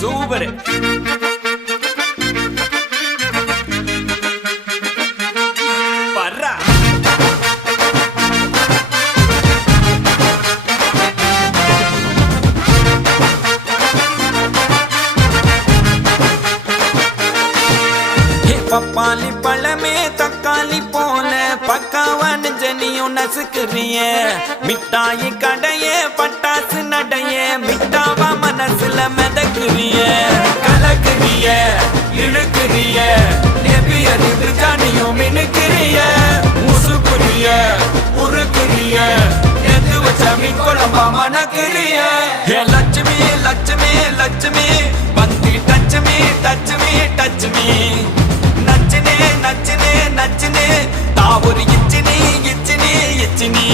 Super. பர்றா பப்பாளி பழமே தக்காளி போல பக்காவான ஜனியும் நசுக்குறிய மிட்டாயி கடையே பட்டாசு நடைய மிட்டாவா மனசுல மிதக்குறிய கலக்குறிய இழுக்குறிய நெபியறிவு ஜானியும் மினுக்குறிய முசுக்குறிய உருக்குறிய எது வச்ச மீன் குழம்பா மணக்குறிய லட்சுமி லட்சுமி லட்சுமி வந்து டச்சுமி டச்சுமி டச்சுமி நச்சினே நச்சினே நச்சினே தாவொரு இச்சினி இச்சினி இச்சினி